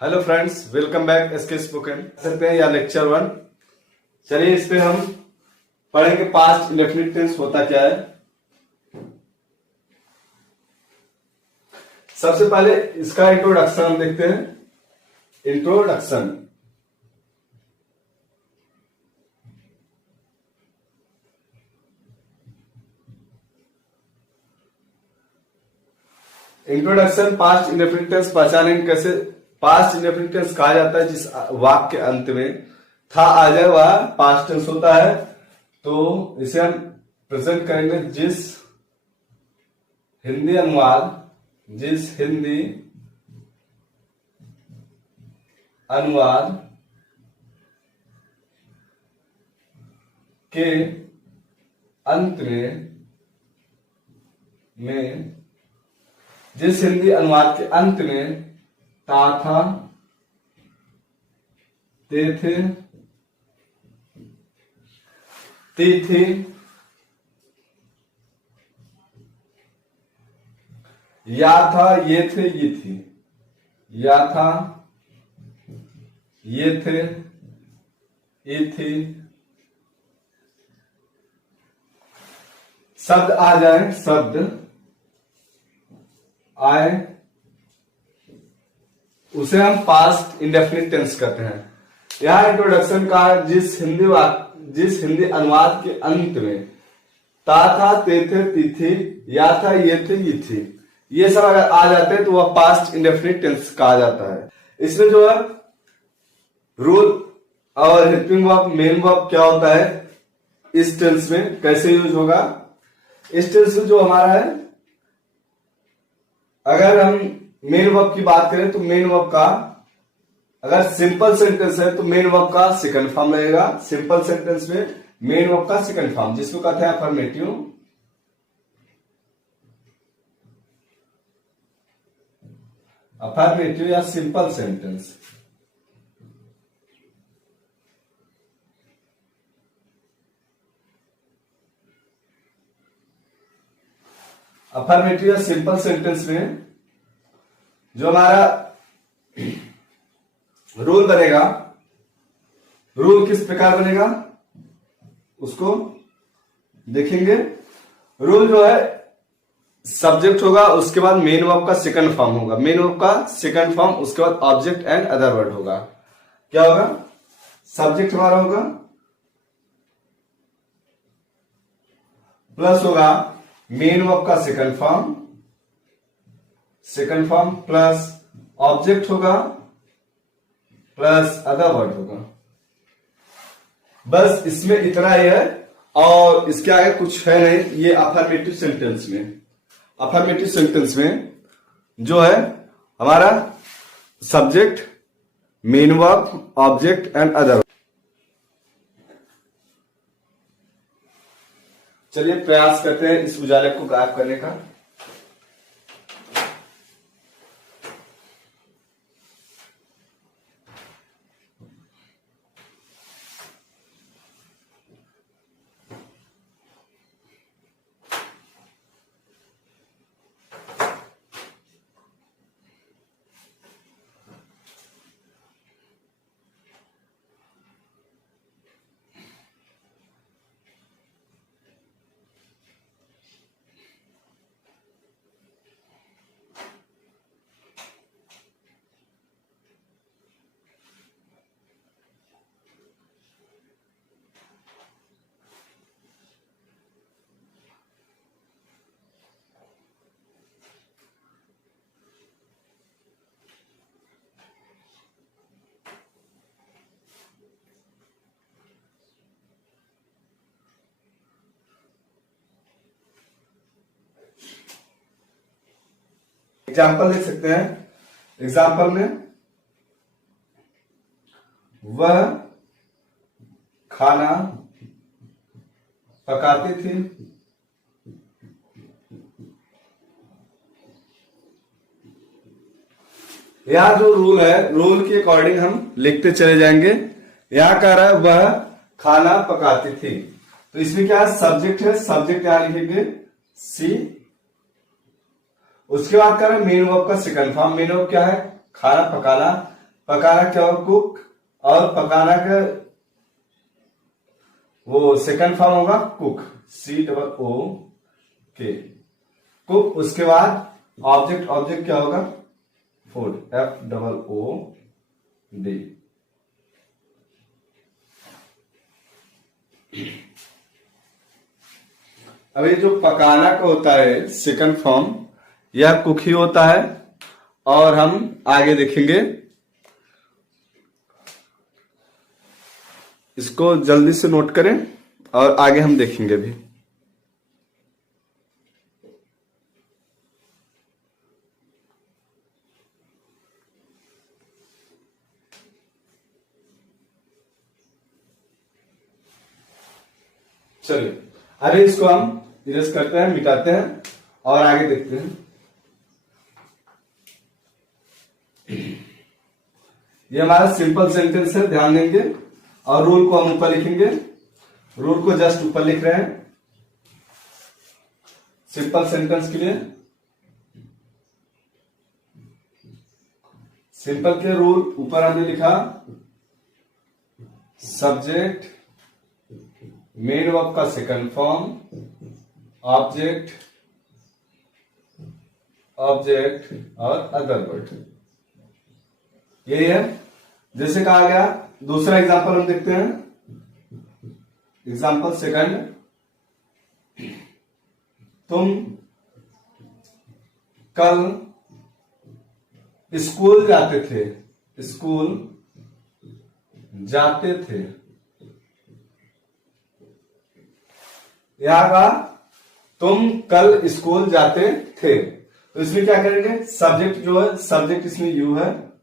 Hello friends, welcome back SK spoken करते हैं या लेक्चर 1। चलिए इस पे हम पढ़ेंगे पास्ट इंडेफिनिट टेंस होता क्या है। सबसे पहले इसका इंट्रोडक्शन हम देखते हैं। Introduction introduction past indefinite tense पहचानेंगे कैसे। पास्ट इंडेफिनिट टेंस कहा जाता है जिस वाक्य के अंत में था आ जाए वह पास्ट टेंस होता है। तो इसे हम प्रेजेंट करेंगे जिस हिंदी अनुवाद के अंत में जिस हिंदी अनुवाद के अंत में ता था ते थे ती थी या था ये थे ये थी या था ये थे ये थी शब्द आ जाए, शब्द आए, उसे हम पास्ट इंडेफिनिट टेंस कहते हैं। यह इंट्रोडक्शन का जिस हिंदी अनुवाद के अंत में ता था ते थे ती थी या था ये थे ये थी ये सब अगर आ जाते हैं तो वह पास्ट इंडेफिनिट टेंस कहा जाता है। इसमें जो है रूल और हेल्पिंग वर्ब मेन वर्ब क्या होता है, इस टेंस में कैसे यूज होगा। इस टेंस में जो हमारा है, अगर हम मेन वर्ब की बात करें तो मेन वर्ब का अगर सिंपल सेंटेंस है तो मेन वर्ब का सेकंड फॉर्म रहेगा। सिंपल सेंटेंस में मेन वर्ब का सेकंड फॉर्म जिसको कहते हैं अफर्मेटिव या सिंपल सेंटेंस। अफर्मेटिव या सिंपल सेंटेंस में जो हमारा रूल बनेगा, रूल किस प्रकार बनेगा उसको देखेंगे। रूल जो है सब्जेक्ट होगा, उसके बाद मेन वर्ब का सेकंड फॉर्म होगा, मेन वर्ब का सेकंड फॉर्म, उसके बाद ऑब्जेक्ट एंड अदर वर्ड होगा। क्या होगा, सब्जेक्ट हमारा होगा प्लस होगा मेन वर्ब का सेकंड फॉर्म प्लस ऑब्जेक्ट होगा प्लस अदर वर्ड होगा। बस इसमें इतना ही है और इसके आगे कुछ है नहीं। ये अफर्मेटिव सेंटेंस में जो है हमारा subject, main verb, object and other. चलिए प्रयास करते हैं इस उजाले को गायब करने का। एग्जाम्पल देख सकते हैं। एग्जाम्पल में वह खाना पकाती थी, यह जो रूल है, रूल के अकॉर्डिंग हम लिखते चले जाएंगे। यहां कह रहा है वह खाना पकाती थी, तो इसमें क्या सब्जेक्ट है, सब्जेक्ट यहां लिखेंगे सी। उसके बाद कर मेन वर्ब का सेकंड फॉर्म। मेन वर्ब क्या है, खाना पकाना। पकाना क्या होगा, कुक, और पकाना का वो सेकंड फॉर्म होगा कुक, COOK, कुक। उसके बाद ऑब्जेक्ट, ऑब्जेक्ट क्या होगा, फूड, FOOD। अब ये जो पकाना का होता है सेकंड फॉर्म, यह कुक ही होता है, और हम आगे देखेंगे। इसको जल्दी से नोट करें और आगे हम देखेंगे भी। चलिए अरे इसको हम इरेज करते हैं, मिटाते हैं और आगे देखते हैं। ये हमारा सिंपल सेंटेंस है, ध्यान देंगे, और रूल को हम ऊपर लिखेंगे। रूल को जस्ट ऊपर लिख रहे हैं सिंपल सेंटेंस के लिए। सिंपल के रूल ऊपर हमने लिखा, सब्जेक्ट, मेन वर्ब का सेकंड फॉर्म, ऑब्जेक्ट, ऑब्जेक्ट और अदर वर्ड, यही है। जैसे कहा गया, दूसरा एग्जांपल हम देखते हैं। एग्जांपल सेकंड, तुम कल स्कूल जाते थे, स्कूल जाते थे। यहां का तुम कल स्कूल जाते थे, तो इसमें क्या करेंगे, सब्जेक्ट जो है, सब्जेक्ट इसमें यू है।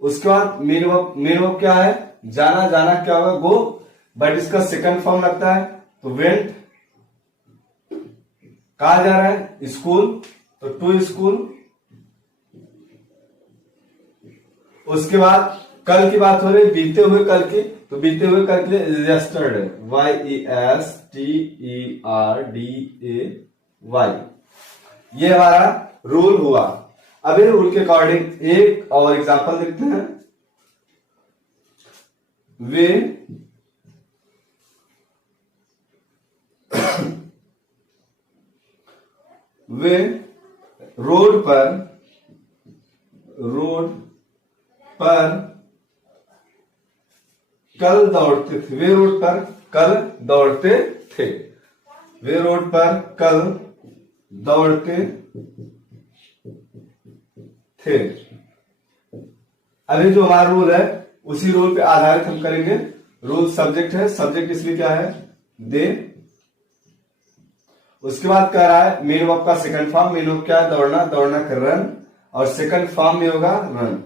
उसके बाद मेन वर्ब क्या है, जाना, जाना क्या होगा, गो, बट इसका सेकंड फॉर्म लगता है, तो वेंट। कहा जा रहा है, स्कूल, तो टू स्कूल। उसके बाद कल की बात हो रही, बीते हुए कल की, तो बीते हुए कल के लिए यस्टरडे, YESTERDAY। ये हमारा रूल हुआ। अब ये रूल के अकॉर्डिंग एक और एग्जांपल देखते हैं। वे रोड पर कल दौड़ते थे। वे रोड पर कल दौड़ते थे। वे रोड पर कल दौड़ते थे। अभी जो हमारा रूल है, उसी रूल पे आधारित हम करेंगे। रूल सब्जेक्ट है, सब्जेक्ट इसलिए क्या है, दे। उसके बाद कह रहा है मेन वर्ब का सेकंड फॉर्म, मेन वर्ब क्या है, दौड़ना, दौड़ना का रन, और सेकंड फॉर्म में होगा रन।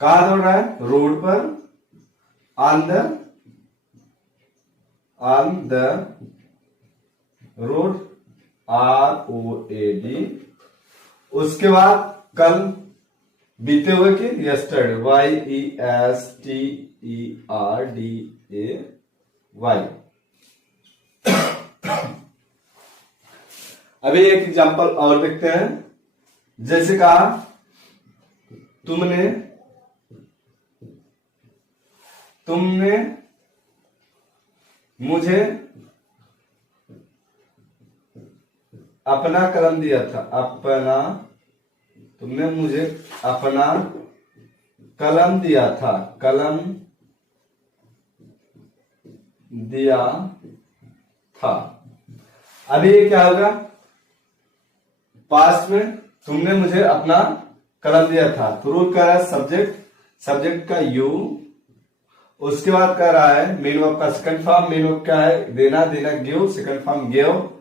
कहा दौड़ रहा है, रोड पर, ऑन द रोड, ROAD। उसके बाद कल, बीते हुए की, यस्टरडे, YESTERDAY। अभी एक एग्जांपल और देखते हैं। जैसे कहा, तुमने मुझे अपना कलम दिया था। तुमने मुझे अपना कलम दिया था। कलम दिया था। अभी ये क्या होगा, पास्ट में, तुमने मुझे अपना कलम दिया था, तो रूल कह रहा है सब्जेक्ट का यू। उसके बाद कह रहा है मेन वर्ब का सेकंड फॉर्म, मेन वर्ब क्या है, देना, give, second form give,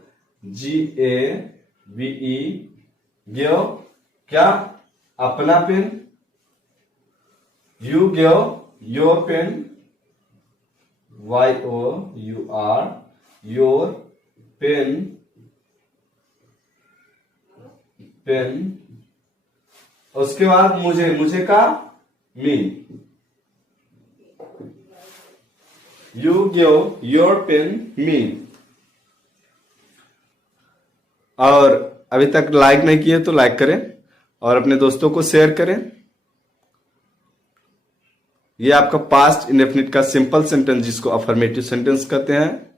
GAVE, give, क्या, अपना pen, you give your pen, YOUR, your pen, उसके बाद मुझे का me, you give your pen me. और अभी तक लाइक नहीं किए तो लाइक करें, और अपने दोस्तों को शेयर करें। ये आपका पास्ट इंडेफिनिट का सिंपल सेंटेंस जिसको अफर्मेटिव सेंटेंस कहते हैं।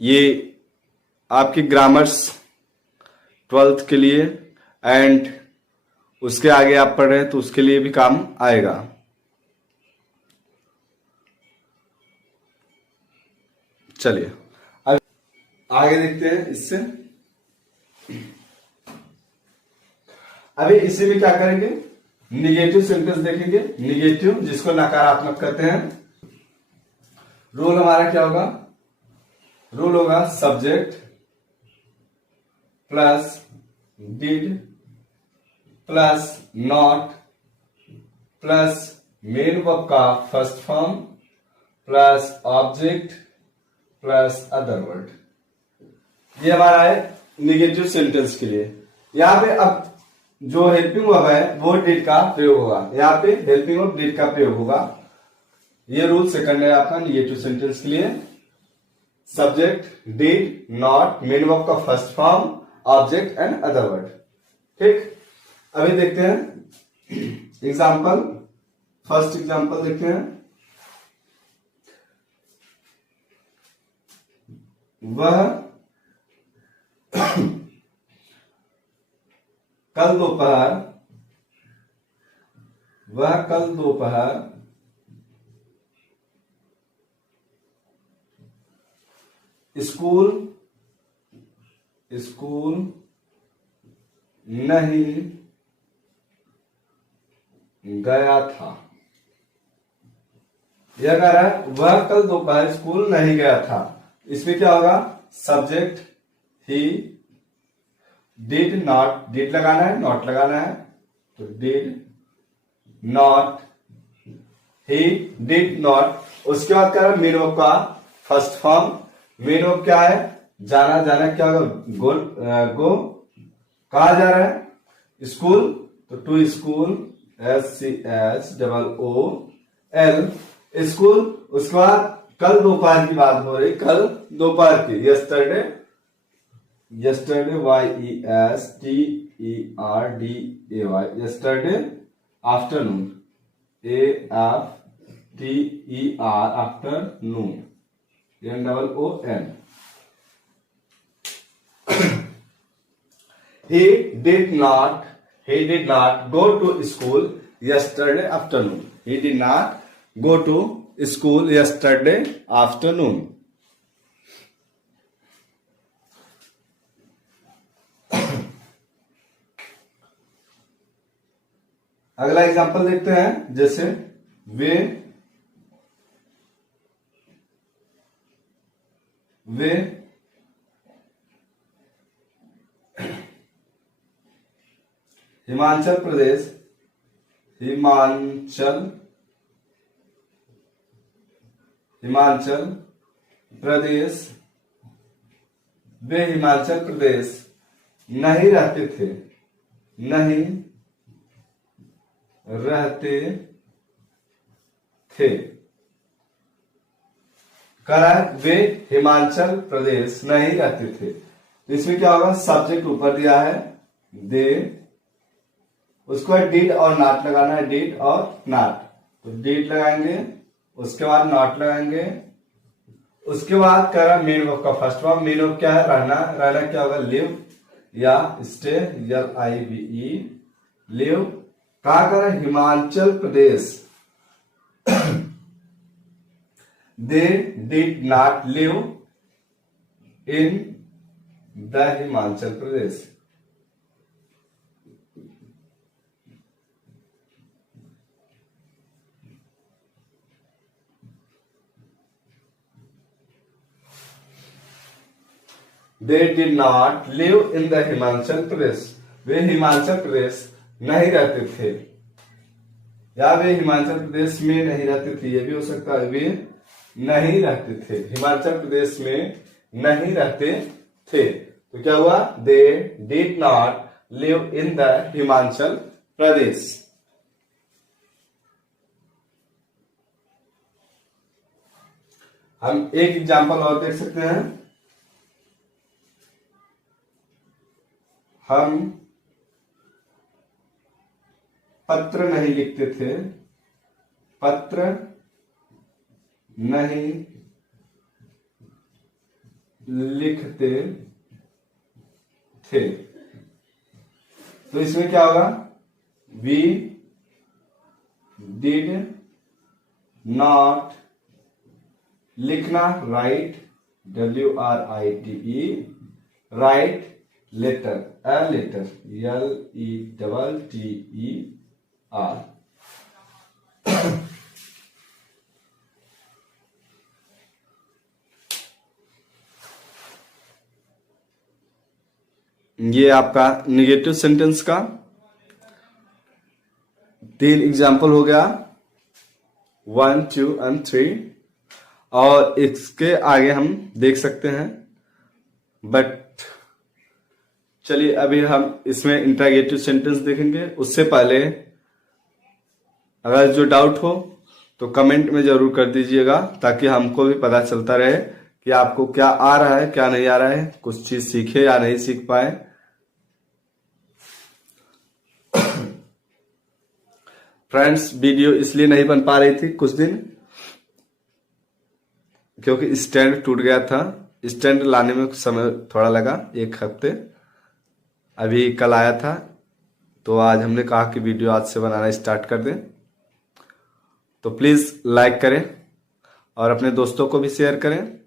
ये आपकी ग्रामर्स 12th के लिए एंड उसके आगे आप पढ़ रहे हैं तो उसके लिए भी काम आएगा। चलिए अब आगे देखते हैं इससे। अभी इसी में क्या करेंगे, निगेटिव सेंटेंस देखेंगे। निगेटिव जिसको नकारात्मक कहते हैं। रूल हमारा क्या होगा, रूल होगा subject plus did plus not plus main verb का first form plus object plus other word. ये हमारा है निगेटिव सेंटेंस के लिए। यहां पे अब जो हेल्पिंग वर्ब है वो डिड का प्रयोग होगा। यहाँ पे हेल्पिंग वर्ब डिड का प्रयोग होगा। ये रूल सेकंड है आपका निगेटिव सेंटेंस के लिए। Subject did not main verb का first form object and other word. ठीक, अभी देखते हैं एग्जाम्पल। फर्स्ट एग्जाम्पल देखते हैं। वह कल दोपहर स्कूल नहीं गया था। यह कह रहा है वह कल दोपहर स्कूल नहीं गया था। इसमें क्या होगा, subject he, did not, did लगाना है नॉट लगाना है तो did not, he did not. उसके बाद क्या है मेन वर्ब का फर्स्ट फॉर्म। मेन वर्ब क्या है, जाना, जाना क्या होगा गो। कहा जा रहा है स्कूल तो टू स्कूल, SCHOOL स्कूल। उसके बाद कल दोपहर की बात हो रही, कल दोपहर की, yesterday, YESTERDAY, yesterday. Afternoon, AFTER, afternoon, NOON। He did not go to school yesterday afternoon. He did not go to school yesterday afternoon. अगला एग्जांपल देखते हैं। जैसे वे हिमाचल प्रदेश वे हिमाचल प्रदेश नहीं रहते थे। करा वे हिमाचल प्रदेश नहीं रहते थे। तो इसमें क्या होगा, सब्जेक्ट ऊपर दिया है दे, उसको डिड और नॉट लगाना है, डिड और नॉट। तो डिड लगाएंगे, उसके बाद नॉट लगाएंगे, उसके बाद कह रहा मेन वर्ब का फर्स्ट फॉर्म। मेन वर्ब क्या है, रहना। रहना क्या होगा, लिव या स्टे, LIVE, लिव। कहा कर रहा Himachal Pradesh, they did not live in the Himachal Pradesh. They did not live in the Himachal Pradesh. वे हिमाचल प्रदेश नहीं रहते थे, या वे हिमाचल प्रदेश में नहीं रहते थे। ये भी हो सकता है वे नहीं रहते थे, हिमाचल प्रदेश में नहीं रहते थे। तो क्या हुआ, they did not live in the Himachal प्रदेश। हम एक एग्जाम्पल और देख सकते हैं। हम पत्र नहीं लिखते थे, पत्र नहीं लिखते थे। तो इसमें क्या होगा, वी डिड नॉट, लिखना write, WRITE, write letter, a letter, LETTER। ये आपका निगेटिव सेंटेंस का 3 एग्जाम्पल हो गया, 1, 2 और 3। और इसके आगे हम देख सकते हैं, बट चलिए अभी हम इसमें इंटरगेटिव सेंटेंस देखेंगे। उससे पहले अगर जो डाउट हो तो कमेंट में जरूर कर दीजिएगा, ताकि हमको भी पता चलता रहे कि आपको क्या आ रहा है क्या नहीं आ रहा है, कुछ चीज सीखे या नहीं सीख पाए। फ्रेंड्स, वीडियो इसलिए नहीं बन पा रही थी कुछ दिन, क्योंकि स्टैंड टूट गया था। स्टैंड लाने में समय थोड़ा लगा, 1 हफ्ते। अभी कल आया था, तो आज हमने कहा कि वीडियो आज से बनाना स्टार्ट कर दें। तो प्लीज लाइक करें और अपने दोस्तों को भी शेयर करें।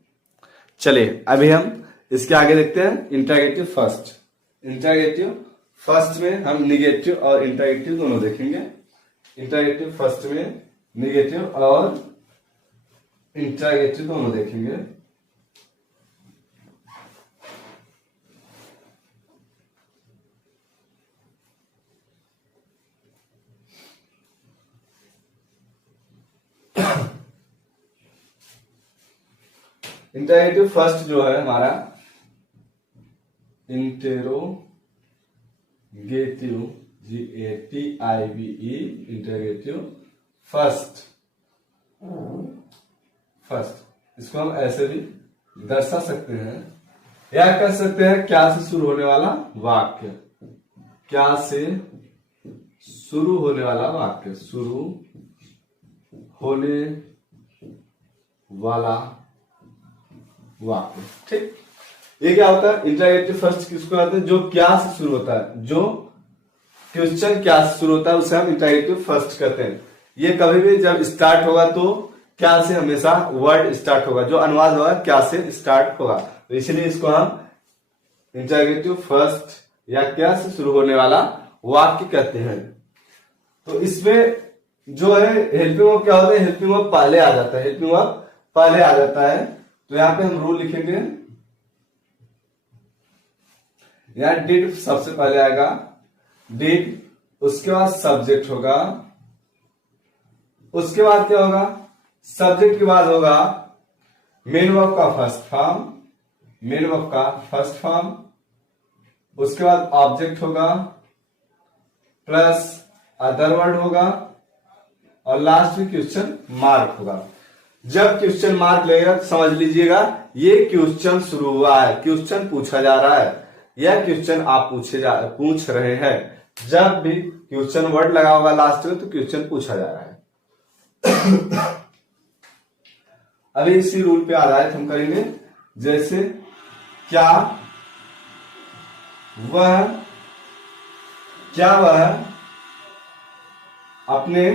चलिए अभी हम इसके आगे देखते हैं इंटरगेटिव फर्स्ट। इंटरगेटिव फर्स्ट में हम निगेटिव और इंटरगेटिव दोनों देखेंगे। इंटरगेटिव फर्स्ट में निगेटिव और इंटरगेटिव दोनों देखेंगे। इंटरगेटिव फर्स्ट जो है हमारा, इंटेरोगेटिव, GATIVE, इंटरगेटिव फर्स्ट। इसको हम ऐसे भी दर्शा सकते हैं या कह सकते हैं क्या से शुरू होने वाला वाक्य, क्या से शुरू होने वाला वाक्य, शुरू होने वाला वाक्य। ठीक, ये क्या होता है इंटरगेटिव फर्स्ट, किसको कहते हैं, जो क्या से शुरू होता है, जो क्वेश्चन क्या से शुरू होता है उसे हम इंटरगेटिव फर्स्ट कहते हैं। ये कभी भी जब स्टार्ट होगा तो क्या से हमेशा वर्ड स्टार्ट होगा, जो अनुवाद होगा क्या से स्टार्ट होगा, तो इसलिए इसको हम इंटरगेटिव फर्स्ट या क्या से शुरू होने वाला वाक्य कहते हैं। तो इसमें जो है हेल्पिंग वर्ब क्या होता है, हेल्पिंग वर्ब पहले आ जाता है, हेल्पिंग वर्ब पहले आ जाता है। तो यहां पे हम रूल लिखेंगे, यहां डिड सबसे पहले आएगा, डिड, उसके बाद सब्जेक्ट होगा, उसके बाद क्या होगा, सब्जेक्ट के बाद होगा मेन वर्ब का फर्स्ट फॉर्म, मेन वर्ब का फर्स्ट फॉर्म, उसके बाद ऑब्जेक्ट होगा प्लस अदर वर्ड होगा और लास्ट में क्वेश्चन मार्क होगा। जब क्वेश्चन मार्क लगेगा तो समझ लीजिएगा ये क्वेश्चन शुरू हुआ है, क्वेश्चन पूछा जा रहा है, यह क्वेश्चन आप पूछ रहे हैं। जब भी क्वेश्चन वर्ड लगा होगा लास्ट में तो क्वेश्चन पूछा जा रहा है। अभी इसी रूल पे आधारित हम करेंगे, जैसे क्या वह अपने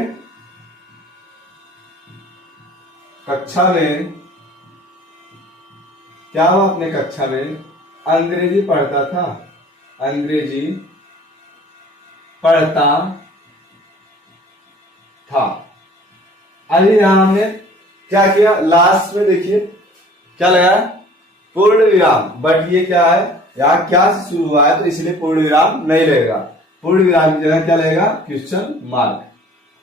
कक्षा में, क्या वह अपने कक्षा में अंग्रेजी पढ़ता था, अंग्रेजी पढ़ता था। अभी यहां हमने क्या किया, लास्ट में देखिए क्या लगाया, पूर्ण विराम, बट ये क्या है, यहाँ क्या से शुरू हुआ है तो इसलिए पूर्ण विराम नहीं लगेगा, पूर्ण विराम की जगह क्या लगेगा, क्वेश्चन मार्क।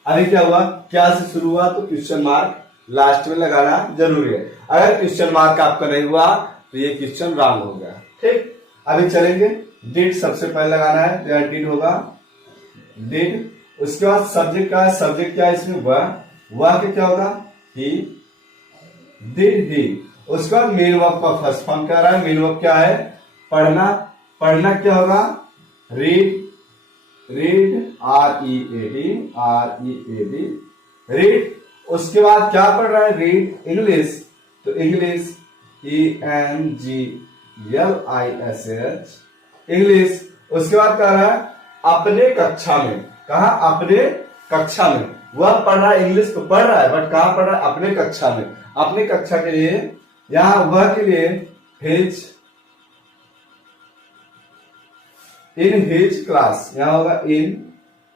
अभी क्या हुआ, क्या से शुरू हुआ तो क्वेश्चन मार्क लास्ट में लगाना जरूरी है। अगर क्वेश्चन मार्क आपका नहीं हुआ तो ये क्वेश्चन रॉन्ग हो गया। ठीक, अभी चलेंगे, डिड सबसे पहले लगाना है, तो डिड होगा, डिड, उसके बाद सब्जेक्ट का है, सब्जेक्ट क्या है इसमें, वह के क्या होगा, ही, डिड ही। उसके बाद मेन वर्ब का फर्स्ट फॉर्म क्या रहा है, मेन वर्ब क्या है, पढ़ना, पढ़ना क्या होगा, रीड, रीड, READ, रीड। उसके बाद क्या पढ़ रहा है? रीड इंग्लिश, तो इंग्लिश ENGLISH, इंग्लिश। उसके बाद कह रहा है अपने कक्षा में, कहा? अपने कक्षा में। वह पढ़ रहा है, इंग्लिश को पढ़ रहा है, बट कहां पढ़ रहा है? अपने कक्षा में। अपने कक्षा के लिए यहां वह के लिए हिज, इन हिज क्लास, यहां होगा in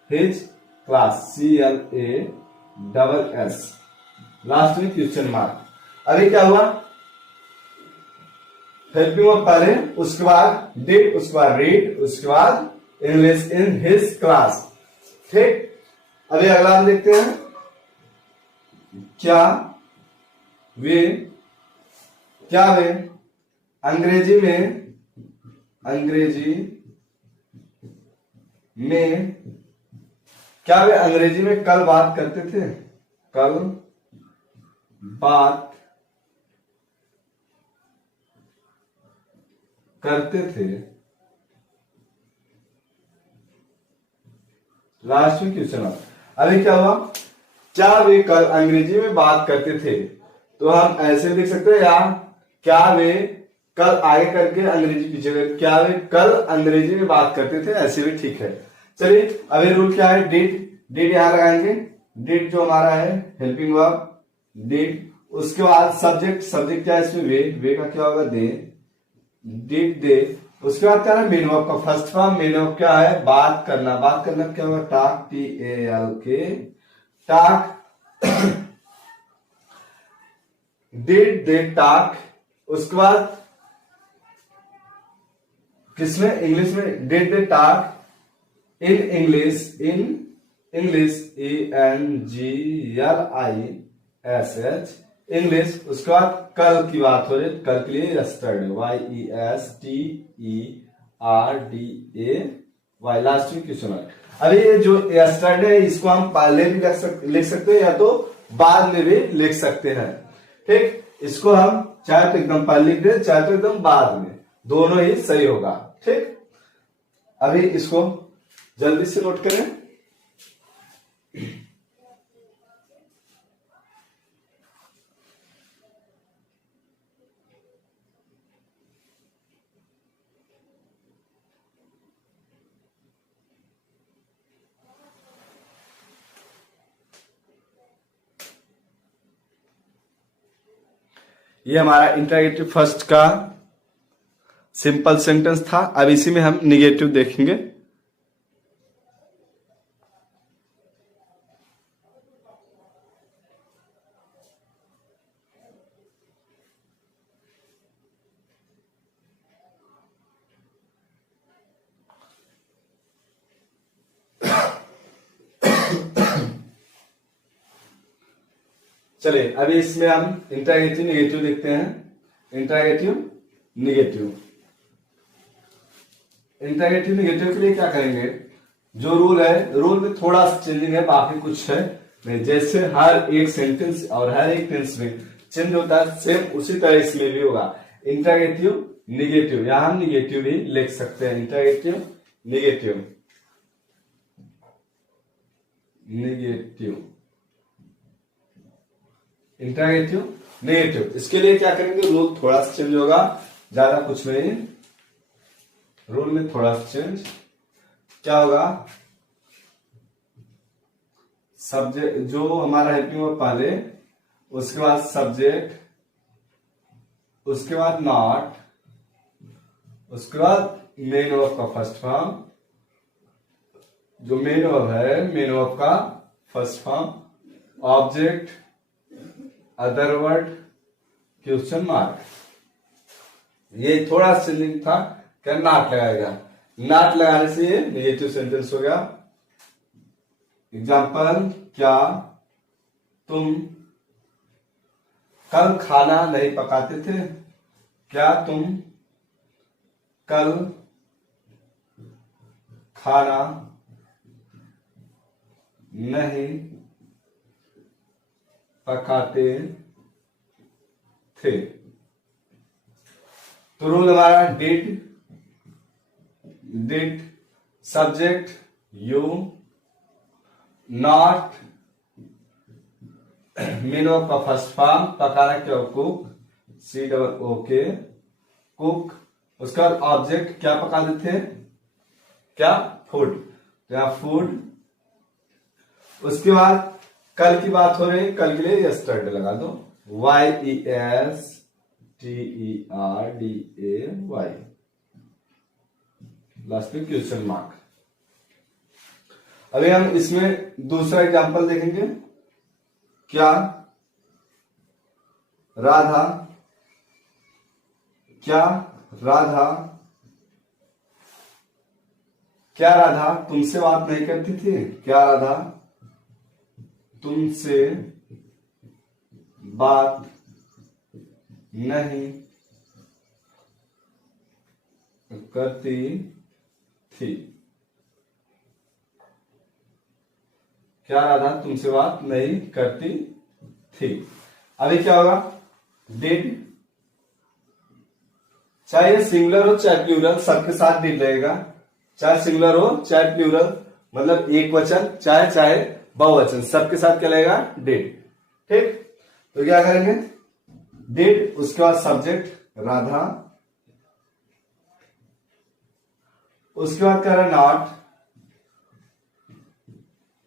his class, CLASS, last में क्वेश्चन मार्क। अभी क्या हुआ? हेल्पिंग वर्ब पहले, उसके बाद डिड, उसके बाद रीड, उसके बाद इंग्लिश इन हिज क्लास। ठीक, अभी अगला हम देखते हैं। क्या वे अंग्रेजी में क्या वे अंग्रेजी में कल बात करते थे? कल बात करते थे, लास्ट में क्वेश्चन। अभी क्या हुआ? क्या वे कल अंग्रेजी में बात करते थे, तो हम ऐसे लिख सकते हैं, या क्या वे कल आगे करके अंग्रेजी पीछे करके, क्या वे कल अंग्रेजी में बात करते थे, ऐसे भी ठीक है। चलिए अभी रूल क्या है? डिड यहां लगाएंगे, डिड जो हमारा है हेल्पिंग वर्ब, डिड। उसके बाद सब्जेक्ट क्या है इसमें? वे का क्या होगा? दे, डिड दे। उसके बाद क्या है? मेन वर्ब का फर्स्ट फॉर्म। मेन वर्ब क्या है? बात करना क्या होगा? Talk, TALK, talk. Did they talk. उसके बाद किसमें? इंग्लिश में। Did they talk in English, ENGLISH, English. उसके बाद कल की बात हो रही है, कल के लिए यस्टरडे, YESTERDAY, लास्ट में क्वेश्चन है। अभी ये जो यस्टरडे है, इसको हम पहले भी लिख सकते हैं, या तो बाद में भी लिख सकते हैं। ठीक, इसको हम चाहे तो एकदम पहले लिख दे, चाहे तो एकदम बाद में, दोनों ही सही होगा। ठीक, अभी इसको जल्दी से नोट करें। ये हमारा इंटरगेटिव फर्स्ट का सिंपल सेंटेंस था। अब इसी में हम निगेटिव देखेंगे। चलिए अभी इसमें हम इंटरगेटिव निगेटिव देखते हैं। इंटरगेटिव निगेटिव के लिए क्या करेंगे? जो रूल है, रूल में थोड़ा सा चेंजिंग है, बाकी कुछ है नहीं। जैसे हर एक सेंटेंस और हर एक टेंस में चेंज होता है, सेम उसी तरह इसमें भी होगा। इंटरगेटिव निगेटिव, यहां हम निगेटिव भी लिख सकते हैं। Interrogative negative, interrogative negative. इसके लिए क्या करेंगे? रूल थोड़ा सा चेंज होगा, ज्यादा कुछ नहीं। रूल में थोड़ा सा चेंज क्या होगा? सब्जेक्ट जो हमारा हेल्पिंग वर्ब पहले, उसके बाद सब्जेक्ट, उसके बाद नॉट, उसके बाद मेन वर्ब का फर्स्ट फॉर्म। जो मेन वर्ब है, मेन वर्ब का first form, object, other word, question mark. ये थोड़ा चेंजिंग था, क्या नॉट लगाएगा। नॉट लगाने से ये नेगेटिव सेंटेंस हो गया। एग्जाम्पल, क्या तुम कल खाना नहीं पकाते थे? क्या तुम कल खाना नहीं पकाते थे? तो रूल हमारा did, subject, you, not mean verb का फर्स्ट फॉर्म, पकाना क्या कुक, COOK कुक। उसके बाद ऑब्जेक्ट क्या पका देते हैं, क्या फूड, तो यहाँ फूड। उसके बाद कल की बात हो रही है, कल के लिए यस्टरडे लगा दो, YESTERDAY, लास्ट में क्वेश्चन मार्क। अभी हम इसमें दूसरा एग्जांपल देखेंगे। क्या राधा, क्या राधा, क्या राधा तुमसे बात नहीं करती थी, क्या राधा तुमसे बात नहीं करती थी, क्या राधा तुमसे बात नहीं करती थी। अभी क्या होगा, डिड, चाहे सिंगुलर हो चाहे प्लूरल, सबके साथ डिड रहेगा, चाहे सिंगुलर हो चाहे प्लूरल, मतलब एक वचन चाहे बहुवचन, सबके साथ क्या लगेगा, डिड। ठीक, तो क्या करेंगे, डिड, उसके बाद सब्जेक्ट राधा, उसके बाद कह रहा है नॉट,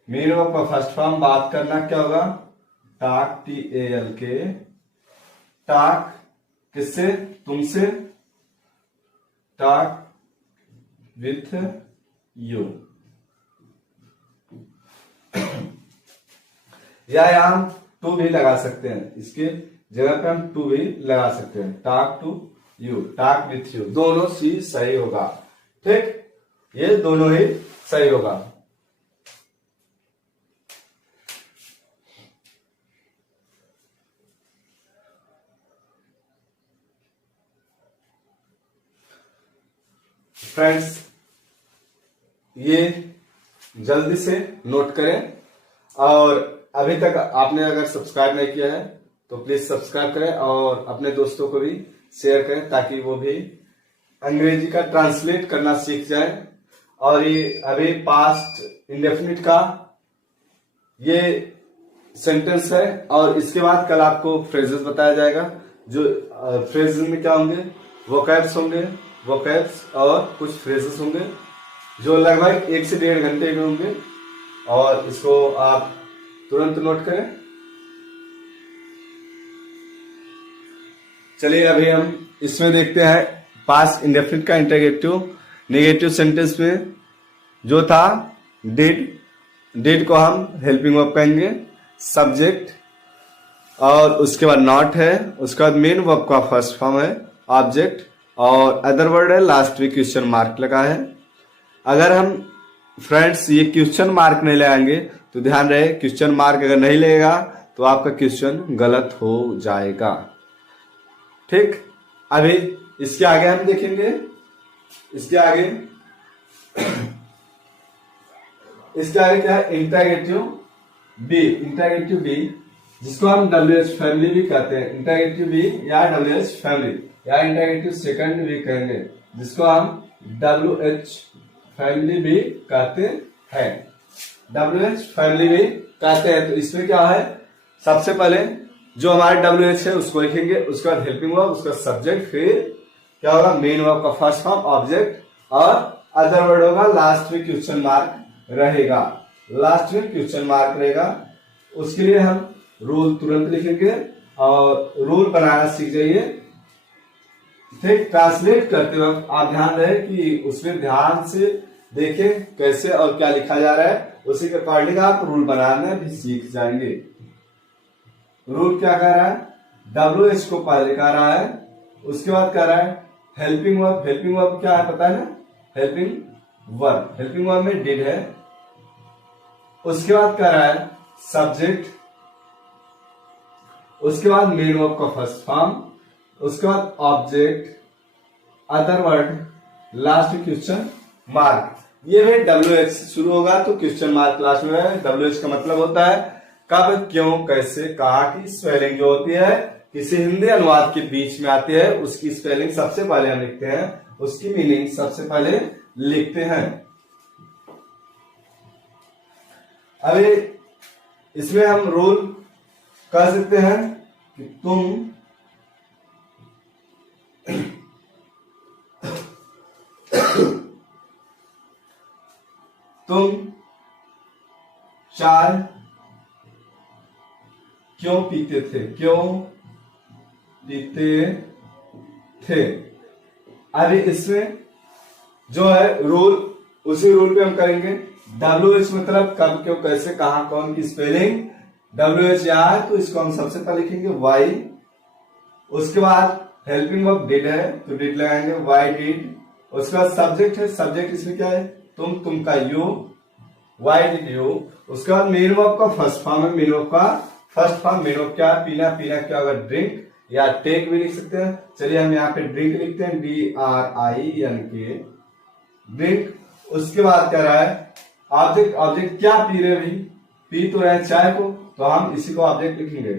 मेन वर्ब का फर्स्ट फॉर्म, बात करना क्या होगा, टाक, TALK, टाक किससे, तुमसे, टाक विथ यू, या हम टू भी लगा सकते हैं, इसके जगह पे हम टू भी लगा सकते हैं, talk to you, talk with you, दोनों सी सही होगा। ठीक, ये दोनों ही सही होगा। फ्रेंड्स, ये जल्दी से नोट करें, और अभी तक आपने अगर सब्सक्राइब नहीं किया है तो प्लीज सब्सक्राइब करें और अपने दोस्तों को भी शेयर करें, ताकि वो भी अंग्रेजी का ट्रांसलेट करना सीख जाए। और ये अभी पास्ट इंडेफिनिट का ये सेंटेंस है, और इसके बाद कल आपको फ्रेजेस बताया जाएगा, जो फ्रेजेस में क्या होंगे, वोकैब्स होंगे, वोकैब्स और कुछ फ्रेजेस होंगे, जो लगभग 1 से 1.5 घंटे में होंगे, और इसको आप तुरंत नोट करें। चलिए अभी हम इसमें देखते हैं पास्ट इंडेफिनिट का इंटरगेटिव नेगेटिव सेंटेंस में जो था डिड को हम हेल्पिंग वर्ब कहेंगे, सब्जेक्ट, और उसके बाद नॉट है, उसके बाद मेन वर्ब का फर्स्ट फॉर्म है ऑब्जेक्ट, और अदर वर्ड है, लास्ट में क्वेश्चन मार्क लगा है। अगर हम फ्रेंड्स ये क्वेश्चन मार्क नहीं लगाएंगे तो ध्यान रहे, क्वेश्चन मार्क अगर नहीं लगेगा तो आपका क्वेश्चन गलत हो जाएगा। ठीक, अभी इसके आगे हम देखेंगे, इसके आगे क्या है, इंटरगेटिव बी, जिसको हम WH फैमिली भी कहते हैं, इंटरगेटिव बी या WH फैमिली, या इंटरगेटिव सेकंड भी कहेंगे, जिसको हम WH फैमिली भी कहते हैं, WH फैमिली भी कहते हैं। तो इसमें क्या है, सबसे पहले जो हमारे WH है उसको लिखेंगे, उसके बाद हेल्पिंग वर्ब, उसका सब्जेक्ट, फिर क्या होगा, मेन वर्ब का फर्स्ट फॉर्म ऑब्जेक्ट, और अदर वर्ड होगा, लास्ट में क्वेश्चन मार्क रहेगा, लास्ट में क्वेश्चन मार्क रहेगा। उसके लिए हम रूल तुरंत लिखेंगे, और रूल बनाना सीख जाइए। ठीक, ट्रांसलेट करते वक्त आप ध्यान रहे कि उसमें ध्यान से देखें कैसे और क्या लिखा जा रहा है, उसी के अकॉर्डिंग आप रूल बनाना भी सीख जाएंगे। रूल क्या कह रहा है, WH को पहले कह रहा है, उसके बाद कह रहा है हेल्पिंग वर्ब। हेल्पिंग वर्ब क्या है पता है ना, हेल्पिंग वर्ब, हेल्पिंग वर्ब में डिड है, उसके बाद कह रहा है सब्जेक्ट, उसके बाद मेन वर्ब का फर्स्ट फॉर्म, उसके बाद ऑब्जेक्ट, अदर वर्ड, लास्ट में क्वेश्चन मार्क। ये भी WH से शुरू होगा तो क्वेश्चन मार्क लास्ट में है। WH का मतलब होता है कब, क्यों, कैसे, कहा की स्पेलिंग जो होती है किसी हिंदी अनुवाद के बीच में आती है, उसकी स्पेलिंग सबसे पहले हम लिखते हैं, उसकी मीनिंग सबसे पहले लिखते हैं। अभी इसमें हम रूल कह सकते हैं कि तुम चाय क्यों पीते थे, क्यों पीते थे। अभी इसमें जो है रूल, उसी रूल पे हम करेंगे। WH मतलब कब, क्यों, कैसे, कहां, कौन की स्पेलिंग। WH यहाँ है तो इसको हम सबसे पहले लिखेंगे वाई। उसके बाद हेल्पिंग वर्ब डिड है तो डिड लगाएंगे, वाई डिड। उसके बाद सब्जेक्ट है, सब्जेक्ट इसमें क्या है, तुम का यू, वाई डिड यू। उसके बाद मेन वर्ब का फर्स्ट फॉर्म है, मेन वर्ब का फर्स्ट फॉर्म। मेन वर्ब क्या, पीना, पीना क्या होगा ड्रिंक, या टेक भी लिख सकते हैं। चलिए हम यहाँ पे ड्रिंक लिखते हैं, DRINK, ड्रिंक। उसके बाद क्या रहा है ऑब्जेक्ट, ऑब्जेक्ट क्या पी रहे भाई, पी तो रहे चाय को, तो हम इसी को ऑब्जेक्ट लिखेंगे,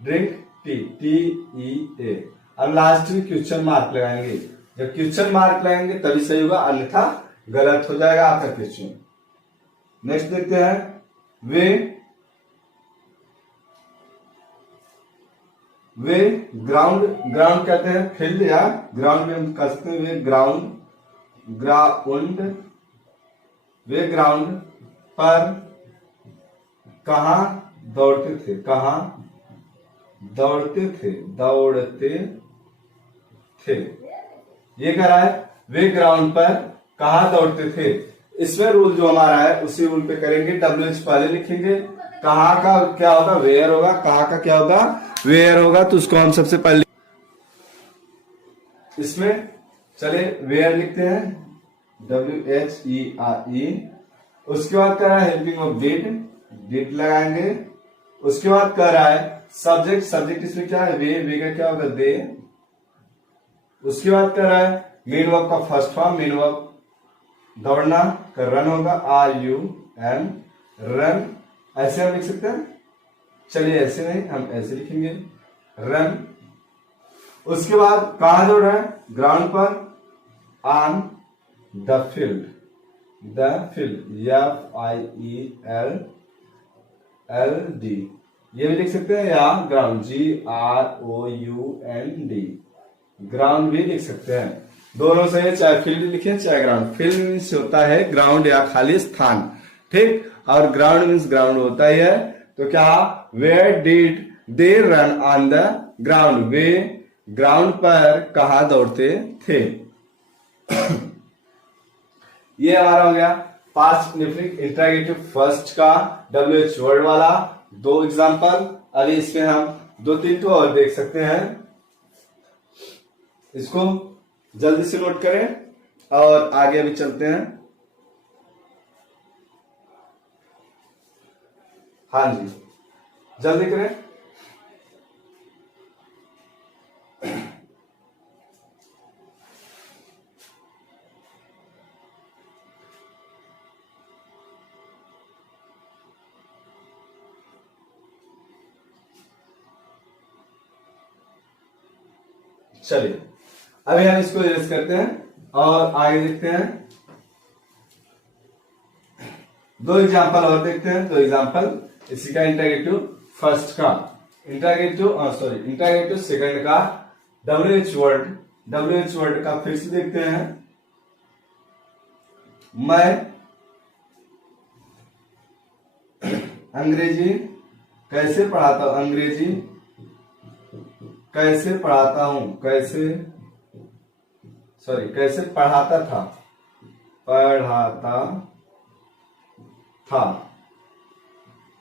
ड्रिंक टी, TEA। अब लास्ट में क्वेश्चन मार्क लगाएंगे, जब क्वेश्चन मार्क लगाएंगे तभी सही होगा, अन्यथा गलत हो जाएगा आपका क्वेश्चन। नेक्स्ट देखते हैं, वे ग्राउंड, ग्राउंड कहते हैं फील्ड या ग्राउंड में हम कह सकते हैं वे ग्राउंड, वे ग्राउंड पर कहा दौड़ते थे, कहा दौड़ते थे, दौड़ते थे। ये कह रहा है वे ग्राउंड पर कहा दौड़ते थे। इसमें रूल जो हमारा है उसी रूल पे करेंगे। WH पहले लिखेंगे, कहा का क्या होगा, वेयर होगा, कहा का क्या होगा, वेयर होगा, तो उसको हम सबसे पहले इसमें चले वेयर लिखते हैं, WHERE। उसके बाद कर रहा है हेल्पिंग ऑफ डिड, डिड लगाएंगे। उसके बाद कर रहा है सब्जेक्ट, सब्जेक्ट इसमें क्या है, वे का क्या होगा, दे। उसके बाद कर रहा है मेन वर्ब का फर्स्ट फॉर्म, मेन वर्ब दौड़ना का रन होगा, RUN, रन। ऐसे हम लिख सकते हैं, चलिए ऐसे नहीं, हम ऐसे लिखेंगे, रन। उसके बाद कहां दौड़ रहा है, ग्राउंड पर, on the field, the field, FIELD, ये भी लिख सकते हैं, या ग्राउंड, GROUND, ग्राउंड भी लिख सकते हैं। दोनों से, चाहे फील्ड लिखे चाहे ग्राउंड। फील्ड मीन्स होता है ग्राउंड या खाली स्थान, ठीक, और ग्राउंड मीन्स ग्राउंड होता ही है। तो क्या, where did they run on the ground, वे ग्राउंड पर कहा दौड़ते थे। ये हमारा हो गया पास्ट इंडेफिनिट इंटरोगेटिव फर्स्ट का WH वर्ड वाला 2 एग्जांपल। अभी इसमें हम 2-3 तो और देख सकते हैं, इसको जल्दी से नोट करें और आगे अभी चलते हैं। हाँ जी, जल्दी करें। चलिए अभी हम इसको यूज करते हैं और आगे देखते हैं। 2 एग्जांपल और देखते हैं, 2 एग्जांपल इसी का इंटरोगेटिव फर्स्ट का, इंटरोगेटिव सेकंड का WH वर्ड का फिर से देखते हैं। मैं अंग्रेजी कैसे पढ़ाता हूं, अंग्रेजी कैसे पढ़ाता हूं, कैसे पढ़ाता था।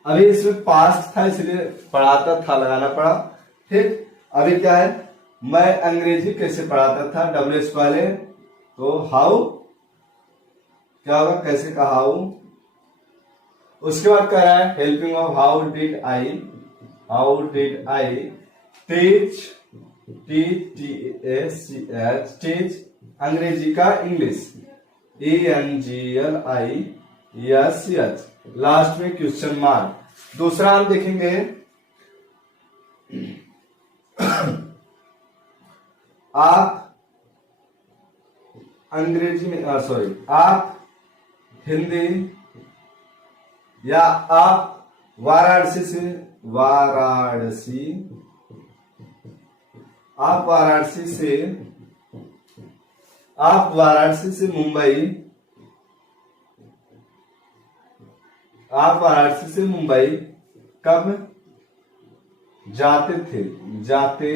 अभी इसमें पास्ट था इसलिए पढ़ाता था लगाना पड़ा, ठीक। अभी क्या है, मैं अंग्रेजी कैसे पढ़ाता था, WH पहले, तो हाउ क्या होगा, कैसे का हाउ। उसके बाद कह रहा है helping of how did I teach, teach अंग्रेजी का इंग्लिश, ENGLISH, लास्ट में क्वेश्चन मार्क। दूसरा हम देखेंगे आप अंग्रेजी में आप हिंदी या आप वाराणसी से, वाराणसी, आप वाराणसी से, आप वाराणसी से मुंबई, आप वाराणसी से मुंबई कब जाते थे, जाते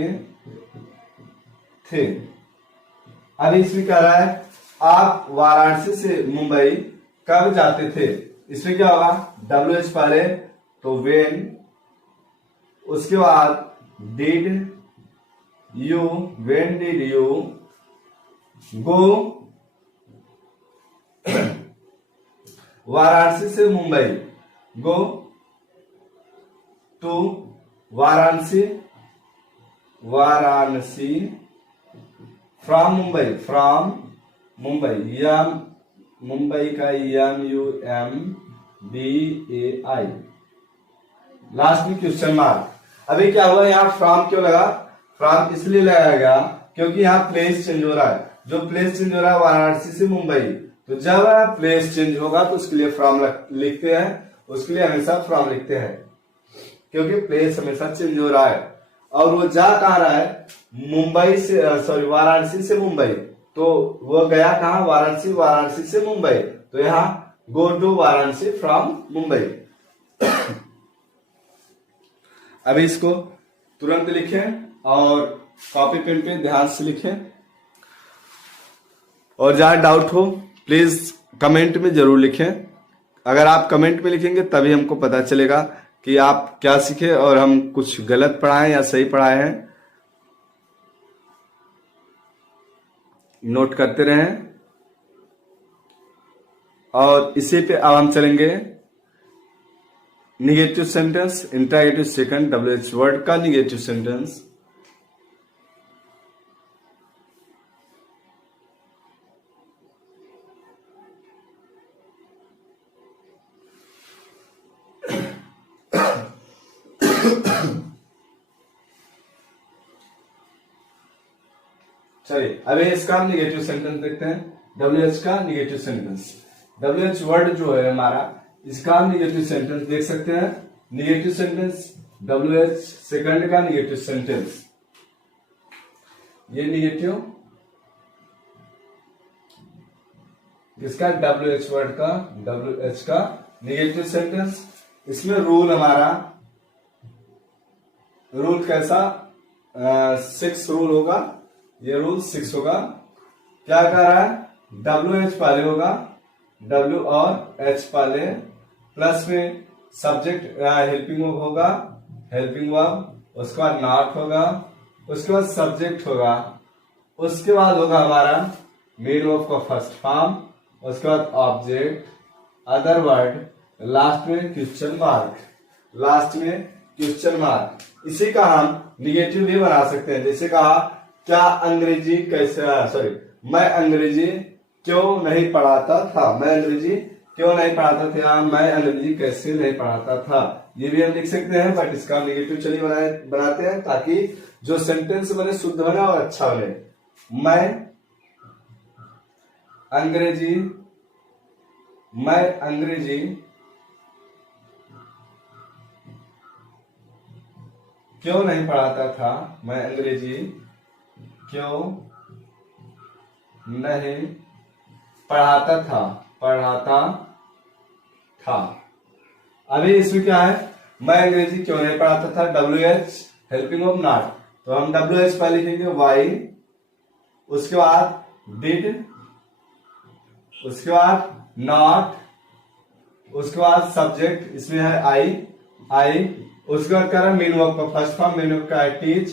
थे। अभी इसमें कह रहा है आप वाराणसी से मुंबई कब जाते थे। इसमें क्या होगा, WH पहले तो वेन, उसके बाद did you, when did you go Varanasi से Mumbai, go to Varanasi, Varanasi from Mumbai, from Mumbai, यम मुंबई का MUMBAI, लास्ट में क्वेश्चन मार्क। अभी क्या हुआ, यहाँ फ्रॉम क्यों लगा, फ्रॉम इसलिए लगाया क्योंकि यहाँ प्लेस चेंज हो रहा है। जो प्लेस चेंज हो रहा है वाराणसी से मुंबई, तो जब प्लेस चेंज होगा तो उसके लिए फ्रॉम लिखते हैं, उसके लिए हमेशा फ्रॉम लिखते हैं क्योंकि प्लेस हमेशा चेंज हो रहा है। और वो जा कहाँ रहा है, मुंबई से, सॉरी वाराणसी से मुंबई, तो वो गया कहाँ, वाराणसी, वाराणसी से मुंबई, तो यहाँ go to Varanasi from Mumbai. अभी इसको तुरंत लिखें और कॉपी पेन पे ध्यान से लिखें, और जहां डाउट हो प्लीज कमेंट में जरूर लिखें। अगर आप कमेंट में लिखेंगे तभी हमको पता चलेगा कि आप क्या सीखे और हम कुछ गलत पढ़ाएं या सही पढ़ाए हैं। नोट करते रहें। और इसी पे अब हम चलेंगे negative sentence, interrogative second, WH word का निगेटिव सेंटेंस। चलिए अभी इसका निगेटिव सेंटेंस देखते हैं। WH का निगेटिव सेंटेंस, WH वर्ड जो है हमारा, इसका निगेटिव सेंटेंस देख सकते हैं। निगेटिव सेंटेंस WH सेकंड का निगेटिव सेंटेंस, ये निगेटिव, इसका WH वर्ड का, WH का निगेटिव सेंटेंस। इसमें रूल हमारा, रूल कैसा, 6 रूल होगा, ये रूल 6 होगा। क्या कह रहा है, WH पहले होगा, W और H पहले, प्लस में सब्जेक्ट हेल्पिंग वर्ब होगा, हेल्पिंग वर्ब, उसके बाद नॉट होगा, उसके बाद सब्जेक्ट होगा, उसके बाद होगा हमारा मेन वर्ब का फर्स्ट फॉर्म, उसके बाद ऑब्जेक्ट, अदर वर्ड, लास्ट में क्वेश्चन मार्क, लास्ट में क्वेश्चन मार्क। इसी का हम निगेटिव भी बना सकते हैं। जैसे कहा, क्या अंग्रेजी कैसे, सॉरी, मैं अंग्रेजी क्यों नहीं पढ़ाता था, मैं अंग्रेजी क्यों नहीं पढ़ाता था, मैं अंग्रेजी कैसे नहीं पढ़ाता था, ये भी हम लिख सकते हैं। बट इसका निगेटिव चलिए बनाते हैं ताकि जो सेंटेंस बने शुद्ध बने और अच्छा बने। मैं अंग्रेजी क्यों नहीं पढ़ाता था, मैं अंग्रेजी क्यों नहीं पढ़ाता था। अभी इसमें क्या है, मैं अंग्रेजी क्यों नहीं पढ़ाता था, WH हेल्पिंग ऑफ नॉट, तो हम WH पहले लिखेंगे, वाई, उसके बाद डिड, उसके बाद नॉट, उसके बाद सब्जेक्ट, इसमें है आई, उसके बाद क्या है, मेन वर्ब का फर्स्ट फॉर्म, मेन वर्ब का है टीच,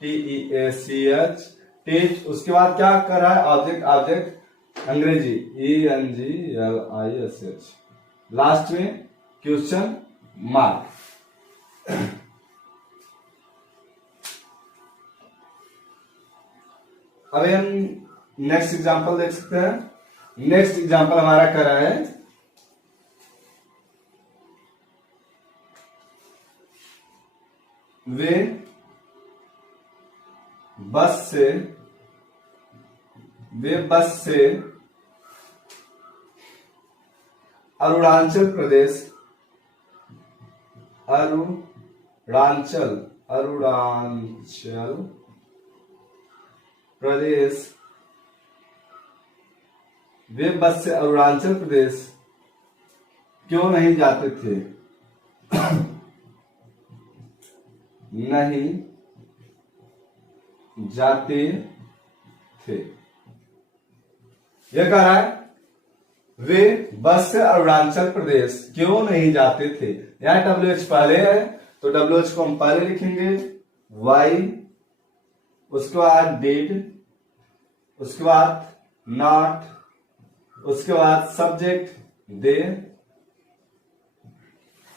TEACH, टीच। उसके बाद क्या कर रहा है, ऑब्जेक्ट अंग्रेजी, ENGLISH, लास्ट में क्वेश्चन मार्क। अभी हम नेक्स्ट एग्जांपल देख सकते हैं। नेक्स्ट एग्जांपल हमारा कर रहा है, वे बस से अरुणाचल प्रदेश अरुणाचल अरुणाचल प्रदेश, वे बस से अरुणाचल प्रदेश क्यों नहीं जाते थे? नहीं जाते थे। यह कह रहा है वे बस से अरुणाचल प्रदेश क्यों नहीं जाते थे। यहां WH पहले है तो WH को हम पहले लिखेंगे, वाई, उसके बाद डिड, उसके बाद नॉट, उसके बाद सब्जेक्ट दे,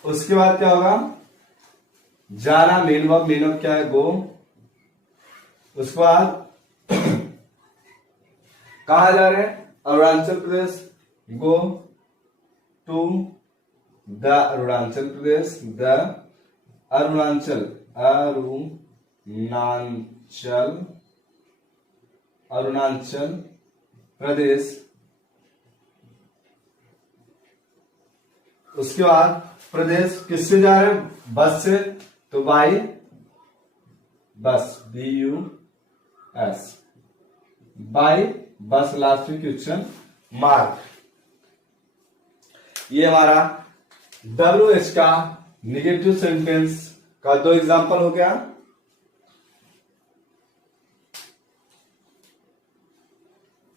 उसके बाद क्या होगा, जाना मेन वर्ब, मेन वर्ब क्या है, गो। उसके बाद कहा जा रहे हैं, Arunachal Pradesh, go to the Arunachal Pradesh, the Arunachal Arunachal Pradesh. उसके बाद प्रदेश किससे जा रहे हैं, बस से, तो by bus, BUS, by bus, last में क्वेश्चन मार्क। ये हमारा WH का निगेटिव सेंटेंस का 2 एग्जांपल हो गया।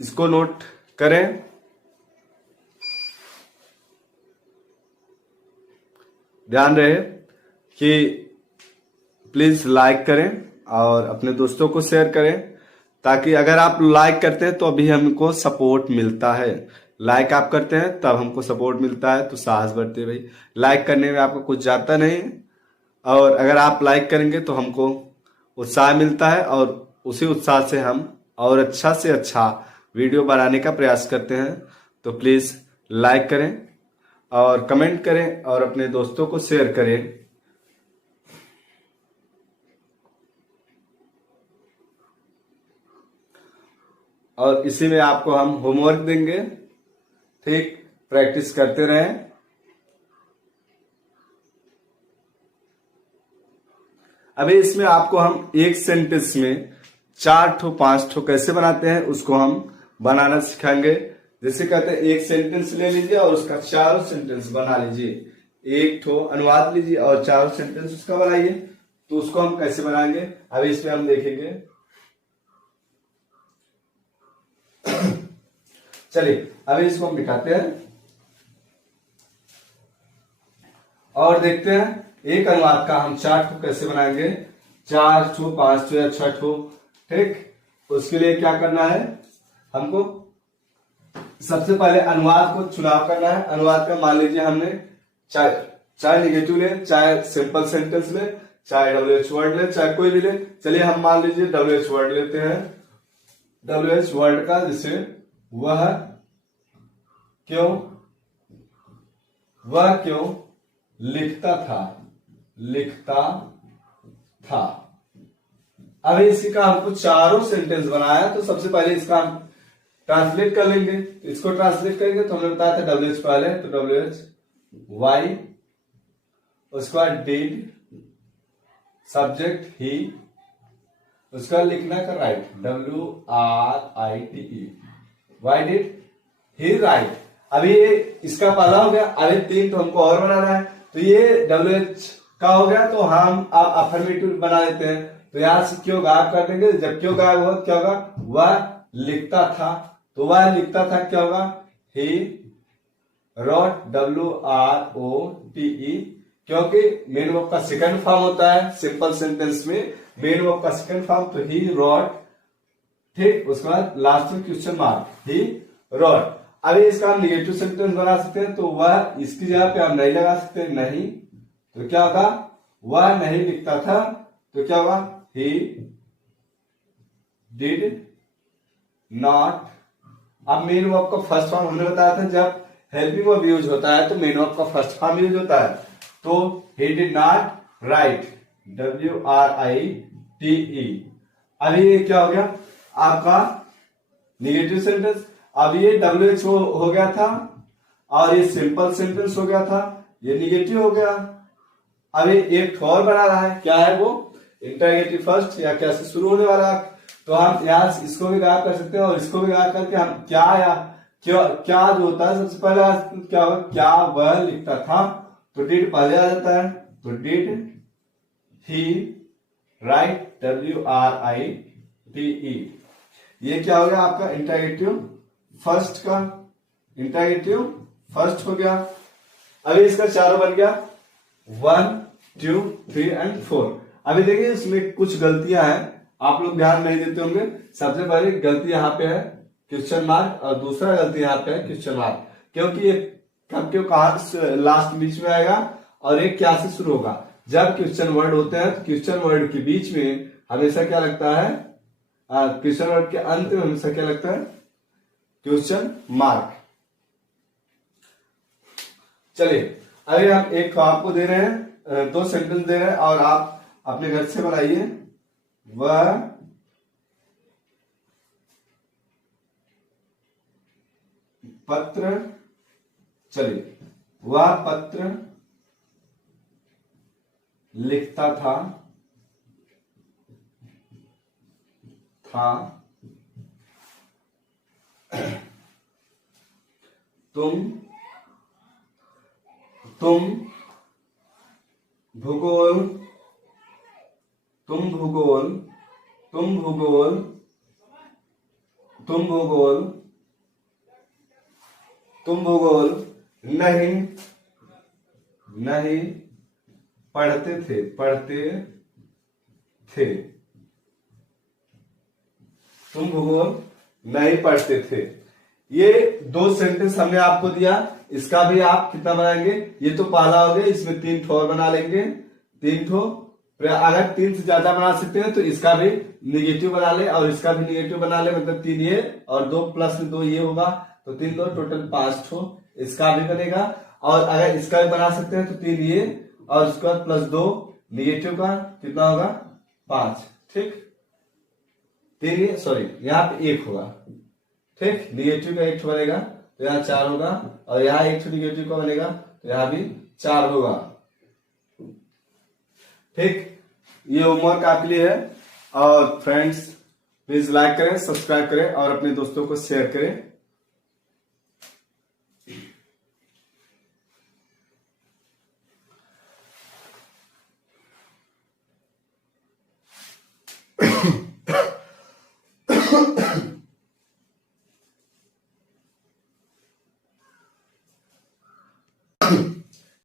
इसको नोट करें। ध्यान रहे कि प्लीज लाइक करें और अपने दोस्तों को शेयर करें, ताकि अगर आप लाइक करते हैं तो अभी हमको सपोर्ट मिलता है। लाइक आप करते हैं तब हमको सपोर्ट मिलता है, तो साहस बढ़ते भाई। लाइक करने में आपको कुछ जाता नहीं, और अगर आप लाइक करेंगे तो हमको उत्साह मिलता है, और उसी उत्साह से हम और अच्छा से अच्छा वीडियो बनाने का प्रयास करते हैं। तो प्लीज लाइक करें और कमेंट करें और अपने दोस्तों को शेयर करें। और इसी में आपको हम होमवर्क देंगे, ठीक, प्रैक्टिस करते रहें। अभी इसमें आपको हम एक सेंटेंस में 4 ठो 5 ठो कैसे बनाते हैं उसको हम बनाना सिखाएंगे। जैसे कहते हैं एक सेंटेंस ले लीजिए और उसका 4 सेंटेंस बना लीजिए। एक ठो अनुवाद लीजिए और 4 सेंटेंस उसका बनाइए। तो उसको हम कैसे बनाएंगे अभी इसमें हम देखेंगे। चलिए अभी इसको हम दिखाते हैं और देखते हैं एक अनुवाद का हम 4 ठो कैसे बनाएंगे। 4 ठो 5 ठो या 6 ठो, ठीक। उसके लिए क्या करना है, हमको सबसे पहले अनुवाद को चुनाव करना है। अनुवाद का मान लीजिए हमने चाहे निगेटिव ले, चाहे सिंपल सेंटेंस ले, चाहे WH वर्ड ले, चाहे कोई भी ले। चलिए हम मान लीजिए WH वर्ड लेते हैं। WH वर्ड का जैसे वह क्यों लिखता था। अभी इसी का हमको 4 सेंटेंस बनाया, तो सबसे पहले इसका हम ट्रांसलेट कर लेंगे। इसको ट्रांसलेट करेंगे तो हमने बताया था WH पहले, तो WH वाई, उसके बाद डिड, सब्जेक्ट ही, उसका लिखना का right, WRITE, why did he right. अभी ये इसका पहला हो गया, अभी 3 तो हमको और बनाना है। तो ये WH का हो गया, तो हम अब अफर्मेटिव बना लेते हैं। तो यहां से क्यों गायब कर देंगे, जब क्यों गायब हो क्या होगा, वह लिखता था। तो वह लिखता था क्या होगा, ही रोट, WROTE, क्योंकि मेन वर्ब का सेकंड फॉर्म होता है सिंपल सेंटेंस में, मेन वर्ब का सेकंड फॉर्म, तो ही रोट, ठीक। उसके बाद लास्ट में क्वेश्चन मार्क, ही रोट। अभी इसका हम निगेटिव सेंटेंस बना सकते हैं, तो वह इसकी जगह पे हम नहीं लगा सकते, नहीं, तो क्या होगा, वह नहीं लिखता था, तो क्या होगा, ही डिड नॉट। अब मेन वर्ब का फर्स्ट फॉर्म हमने बताया था, जब हेल्पिंग वर्ब यूज होता है तो मेन वर्ब का फर्स्ट फॉर्म यूज होता है। तो he did not right, WRITE। अभी ये क्या हो गया आपका निगेटिव सेंटेंस। अब ये WH हो गया था और ये सिंपल सेंटेंस हो गया था, ये निगेटिव हो गया। अभी एक और बना रहा है, क्या है वो, इंटरगेटिव फर्स्ट या क्या से शुरू होने वाला। तो हम यहाँ इसको भी गायब कर सकते हैं और इसको भी गायब करके हम क्या या क्या जो होता है सबसे पहले क्या होगा, क्या वह लिखता था, तो डिड पहले आ जाता है, तो डिड ही राइट, WRITE, ये क्या हो गया आपका इंटरगेटिव फर्स्ट का, इंटरगेटिव फर्स्ट हो गया। अभी इसका चारों बन गया, 1 2 3 एंड 4। अभी देखिए इसमें कुछ गलतियां हैं, आप लोग ध्यान नहीं देते होंगे। सबसे पहले गलती यहाँ पे है क्वेश्चन मार्क, और दूसरा गलती यहाँ पे है क्वेश्चन मार्क, क्योंकि एक कब क्यों कहा लास्ट बीच में आएगा और एक क्या से शुरू होगा। जब क्वेश्चन वर्ड होते हैं तो क्वेश्चन वर्ड के बीच में हमेशा क्या लगता है, क्वेश्चन वर्ड के अंत में हमेशा क्या लगता है, क्वेश्चन मार्क। चलिए अभी हम एक आपको दे रहे हैं, 2 सेंटेंस दे रहे हैं और आप अपने घर से बनाइए। वह पत्र, चलिए वह पत्र लिखता था तुम भूगोल तुम भूगोल तुम भूगोल तुम भूगोल तुम भूगोल नहीं नहीं पढ़ते थे तुम भूगोल नहीं पढ़ते थे। ये 2 सेंटेंस हमने आपको दिया, इसका भी आप कितना बनाएंगे, ये तो पहला हो गया, इसमें 3 ठो और बना लेंगे, 3 ठो। अगर 3 से ज्यादा बना सकते हैं तो इसका भी निगेटिव बना ले और इसका भी निगेटिव बना ले, मतलब 3 ये और 2 प्लस 2 ये होगा, तो 3 2 टोटल 5 ठो इसका भी बनेगा। और अगर इसका भी बना सकते हैं तो 3 ये और उसका प्लस 2 निगेटिव का कितना होगा, 5, ठीक। 3 ये सॉरी यहाँ पे 1 होगा, ठीक, निगेटिव का 1 बनेगा तो यहाँ 4 होगा, और यहाँ 1 निगेटिव का बनेगा तो यहाँ भी 4 होगा, ठीक। ये होमवर्क आपके लिए है। और फ्रेंड्स प्लीज लाइक करें, सब्सक्राइब करें और अपने दोस्तों को शेयर करें।